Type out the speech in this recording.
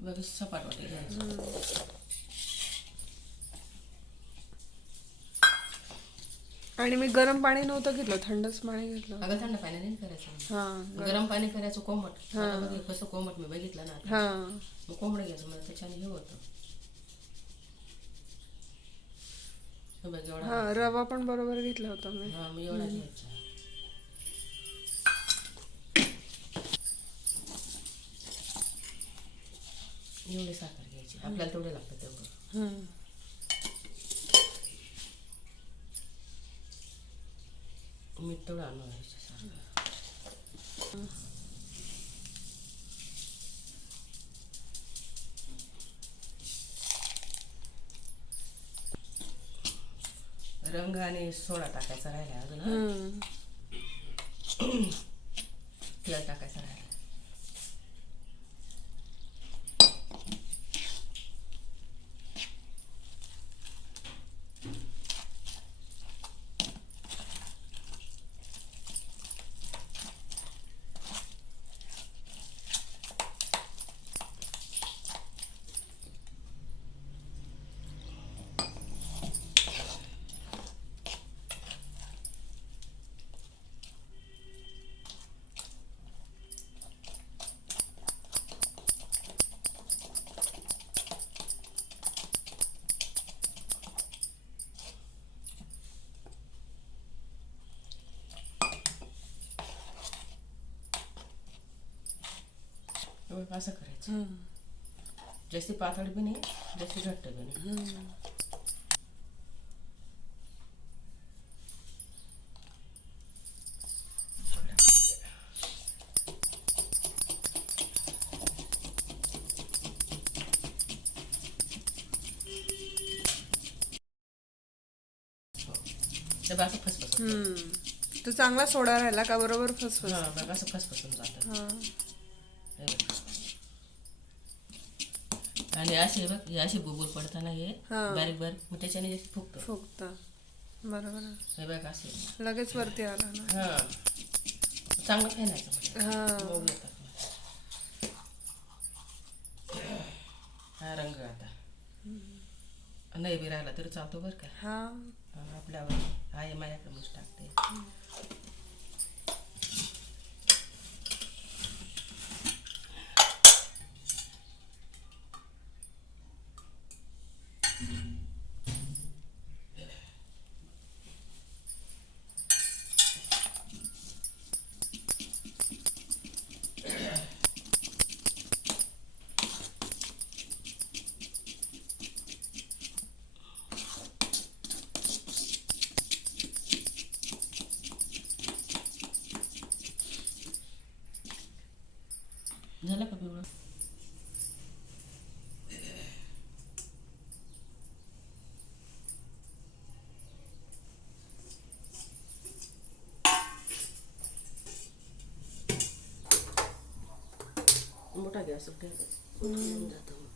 बघ सपाट वाटे घ्यायची. आणि मी गरम पाणी नव्हतं घेतलं थंडच पाणी घेतलं. अगं थंड पाण्याने नाही करायचं. हा गरम. पाणी करायचं कोमट. आता बघ हे कसं कोमट मी बघितलं ना आता. हा. मग कोंबडं घ्यायचं मला त्याच्याने हे होतं. हे बघ एवढा हा रवा पण बरोबर घेतला होता मी. हा मग एवढा घ्यायचा. एवढी साखर घ्यायची. आपल्याला तेवढे लागतं तेवढं. हम्म. मीठ तेवढं आणून घ्यायचं रंग आणि सोडा टाकायचा राहिला अजून हा. तेल टाकायचं राहिला. बघ, असं करायचं. जास्ती पातळ बी नाही जास्ती घट्ट बी नाही हम्म. ते बघ असं फसफसून हम्म. तो चांगला सोडा राहिला का बरोबर फसफस हा बघ असं फसफसून जातं हे बघ. आणि असे बघ हे असे बुबुल पडताना हे हा. बारीक बारीक मग त्याच्याने जास्त फुगतं. फुगता. बरोबर आहे. हे बघ असे. लगेच वरती आला ना. हा. चांगलं खायचं म्हणजे हा. मऊ येतात हा रंग आता. नाही बी राहिला तरी चालतो बरं का. हा. हा, आपल्यावर. आहे माझ्याकडे टाकते. झालं का पिवळं मोठा गॅस ठेवायचा जातो